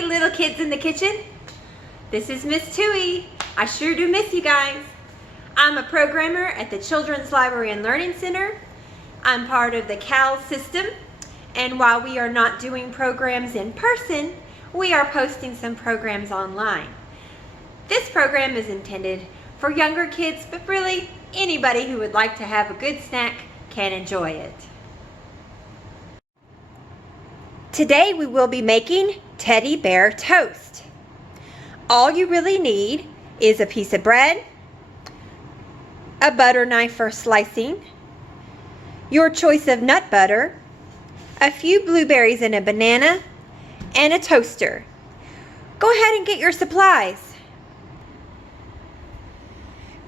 Hey little kids in the kitchen, this is Miss Tui. I sure do miss you guys. I'm a programmer at the Children's Library and Learning Center. I'm part of the CAL system, and while we are not doing programs in person, we are posting some programs online. This program is intended for younger kids, but really anybody who would like to have a good snack can enjoy it. Today we will be making teddy bear toast. All you really need is a piece of bread, a butter knife for slicing, your choice of nut butter, a few blueberries and a banana, and a toaster. Go ahead and get your supplies.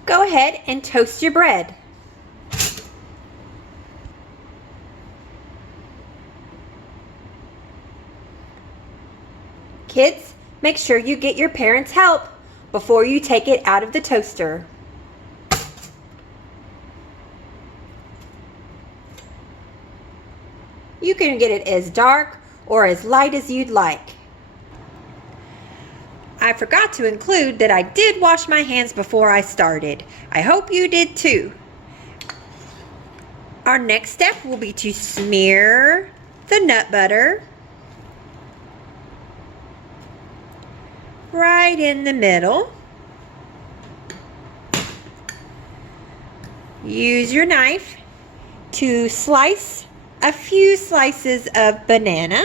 Go ahead and toast your bread. Kids, make sure you get your parents' help before you take it out of the toaster. You can get it as dark or as light as you'd like. I forgot to include that I did wash my hands before I started. I hope you did too. Our next step will be to smear the nut butter right in the middle. Use your knife to slice a few slices of banana.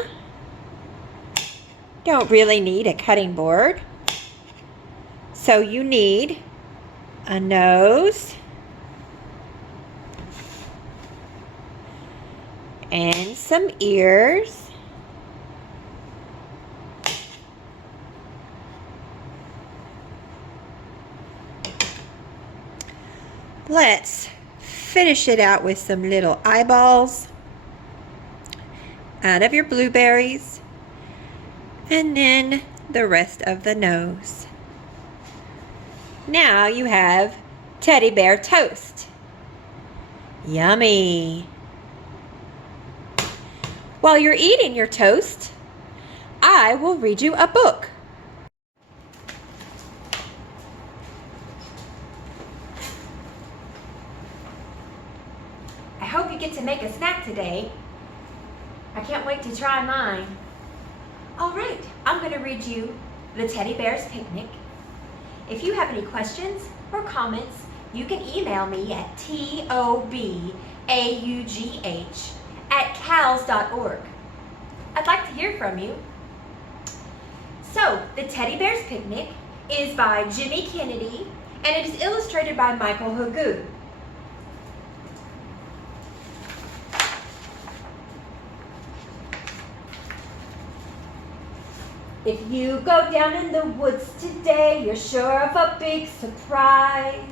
Don't really need a cutting board. So you need a nose and some ears. Let's finish it out with some little eyeballs out of your blueberries, and then the rest of the nose. Now you have teddy bear toast. Yummy! While you're eating your toast, I will read you a book. I hope you get to make a snack today. I can't wait to try mine. All right, I'm going to read you The Teddy Bear's Picnic. If you have any questions or comments, you can email me at tobauggh@cals.org. I'd like to hear from you. So, The Teddy Bear's Picnic is by Jimmy Kennedy, and it is illustrated by Michael Hogue. If you go down in the woods today, you're sure of a big surprise.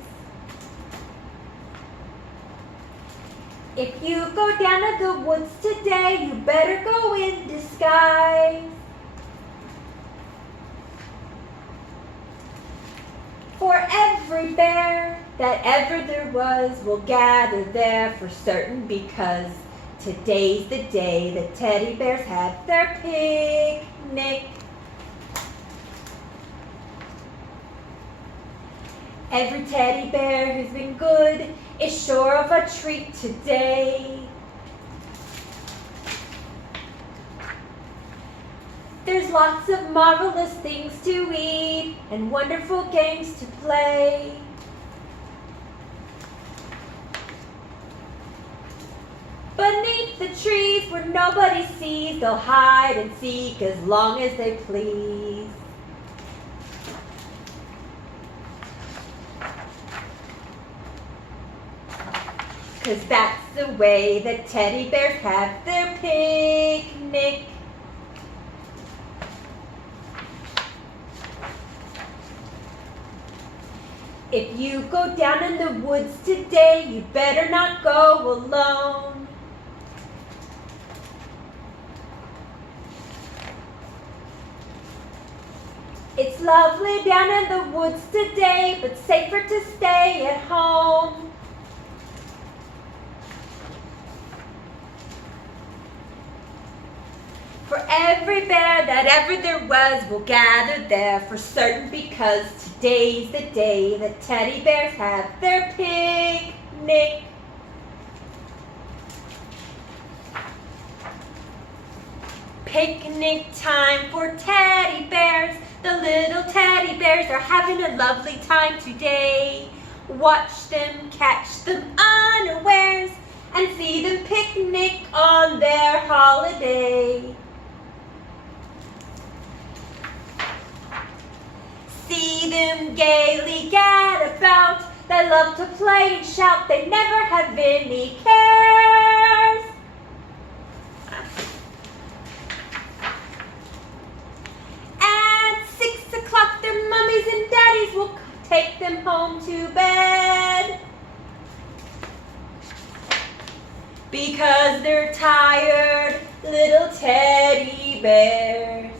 If you go down in the woods today, you better go in disguise. For every bear that ever there was will gather there for certain, because today's the day the teddy bears have their picnic. Every teddy bear who's been good is sure of a treat today. There's lots of marvelous things to eat and wonderful games to play. Beneath the trees where nobody sees, they'll hide and seek as long as they please. Cause that's the way that teddy bears have their picnic. If you go down in the woods today, you better not go alone. It's lovely down in the woods today, but safer to stay at home. For every bear that ever there was will gather there for certain, because today's the day that teddy bears have their picnic. Picnic time for teddy bears. The little teddy bears are having a lovely time today. Watch them catch them unawares and see them picnic on their holiday. See them gaily gad about. They love to play and shout. They never have any cares. At 6 o'clock, their mummies and daddies will take them home to bed, because they're tired little teddy bears.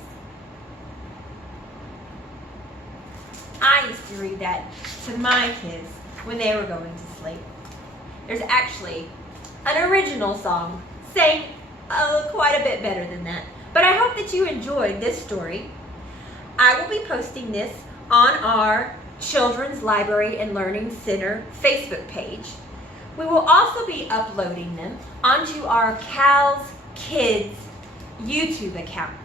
I used to read that to my kids when they were going to sleep. There's actually an original song saying quite a bit better than that. But I hope that you enjoyed this story. I will be posting this on our Children's Library and Learning Center Facebook page. We will also be uploading them onto our Cal's Kids YouTube account.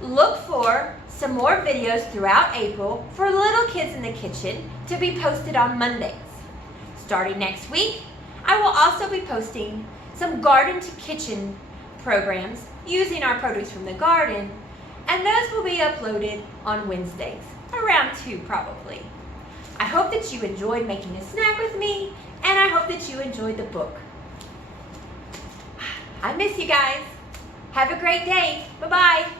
Look for some more videos throughout April for little kids in the kitchen to be posted on Mondays. Starting next week, I will also be posting some garden to kitchen programs using our produce from the garden, and those will be uploaded on Wednesdays, around 2 probably. I hope that you enjoyed making a snack with me, and I hope that you enjoyed the book. I miss you guys. Have a great day. Bye-bye.